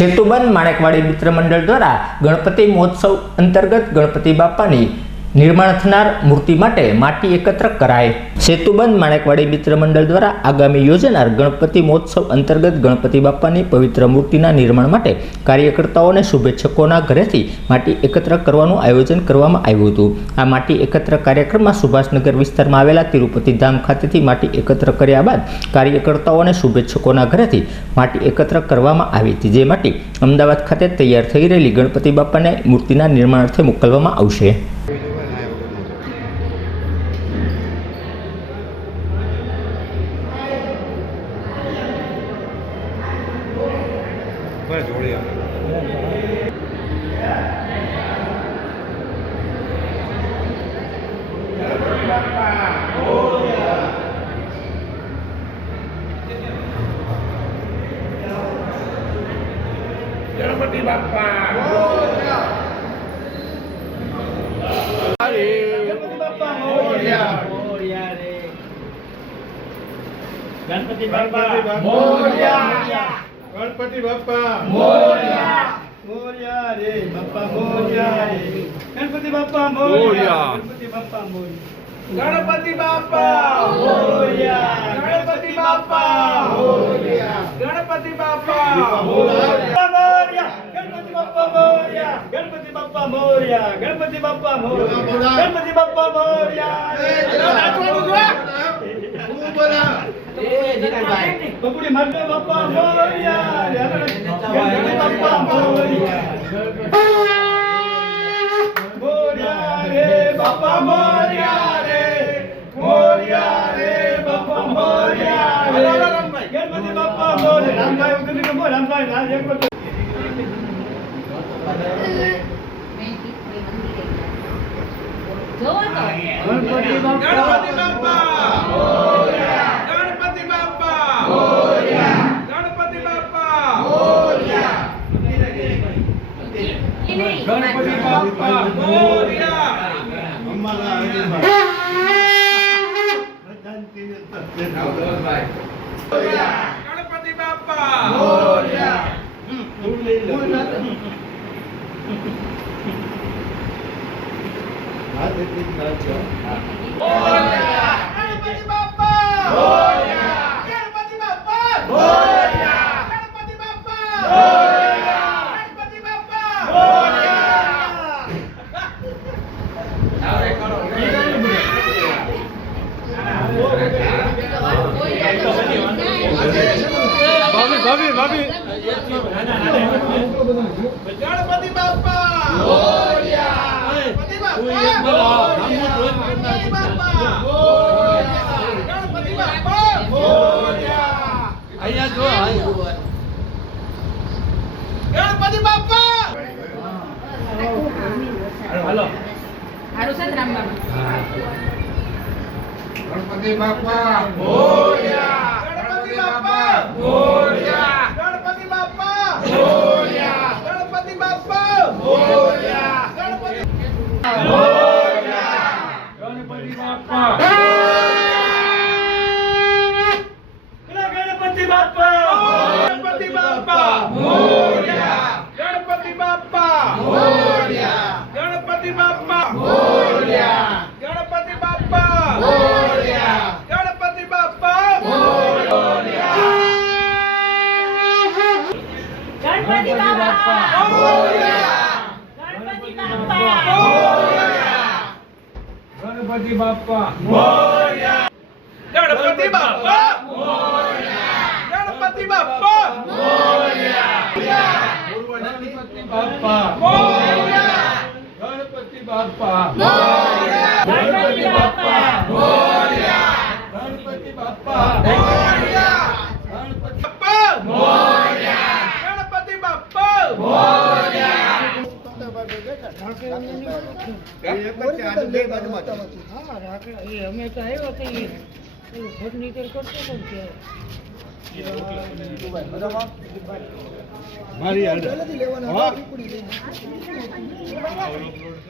સેતુબંધ માણેકવાડી મિત્ર મંડળ દ્વારા ગણપતિ મહોત્સવ અંતર્ગત ગણપતિ બાપાની નિર્માણ થનાર મૂર્તિ માટે માટી એકત્ર કરાય। સેતુબંધ માણેકવાડી મિત્ર મંડળ દ્વારા આગામી યોજાનાર ગણપતિ મહોત્સવ અંતર્ગત ગણપતિ બાપાની પવિત્ર મૂર્તિના નિર્માણ માટે કાર્યકર્તાઓને શુભેચ્છકોના ઘરેથી માટી એકત્ર કરવાનું આયોજન કરવામાં આવ્યું હતું। આ માટી એકત્ર કાર્યક્રમમાં સુભાષનગર વિસ્તારમાં આવેલા તિરુપતિ ધામ ખાતેથી માટી એકત્ર કર્યા બાદ કાર્યકર્તાઓને શુભેચ્છકોના ઘરેથી માટી એકત્ર કરવામાં આવી હતી, જે માટી અમદાવાદ ખાતે તૈયાર થઈ રહેલી ગણપતિ બાપાને મૂર્તિના નિર્માણાર્થે મોકલવામાં આવશે। गणपति बाप्पा गणपति बाप्पा मोरया, गणपति बाप्पा मोरया, मोरया रे बाप्पा मोरया रे, गणपति बाप्पा मोरया, गणपति बाप्पा मोरया, गणपति बाप्पा मोरया, गणपति बाप्पा मोरया, गणपति बाप्पा मोरया, गणपति बाप्पा मोरया, गणपति बाप्पा मोरया, गणपति बाप्पा मोरया, गणपति बाप्पा मोरया। बबुड़ी मरने बाप्पा मोरया, गणपति बाप्पा मोरया, मोरया रे बाप्पा मोरया रे, मोरया रे बाप्पा मोरया रे, गणपति बाप्पा मोरया। राम भाई उधर निकलो, राम भाई ना देखो गणपति बाप्पा मोरया, गणपति बाप्पा मोरया, गणपति बाप्पा मोरया, गणपति बाप्पा मोरया, गणपति बाप्पा मोरया। गणपति बाप्पा मोरया, गणपति बाप्पा मोरया, गणपति बाप्पा मोरया, गणपति बाप्पा मोरया। भाभी भाभी गणपति बाप्पा मोरया, गणपति बाप्पा गणपति बाप्पा मोरया। आया जो गणपति बाप्पा हेलो हारू सत राम बाबा गणपति बाप्पा मोरया, गणपति बाप्पा मोरया, गणपति बाप्पा मोरया, गणपति बाप्पा मोरया, गणपति मोरया, गणपति बाप्पा गणपति बाप्पा, गणपति बाप्पा मोरया, गणपति बाप्पा मोरया, गणपति बाप्पा मोरया, गणपति बाप्पा मोरया, गणपति बाप्पा मोरया, गणपति बाप्पा मोरया, गणपति बाप्पा मोरया, गणपति बाप्पा मोरया, गणपति बाप्पा मोरया, गणपति बाप्पा मोरया, गणपति बाप्पा मोरया, गणपति बाप्पा मोरया, गणपति बाप्पा मोरया, गणपति बाप्पा मोरया, गणपति बाप्पा मोरया, गणपति बाप्पा मोरया। અમે તો આવ્યો કે ફર્નિચર કરતો પણ મારી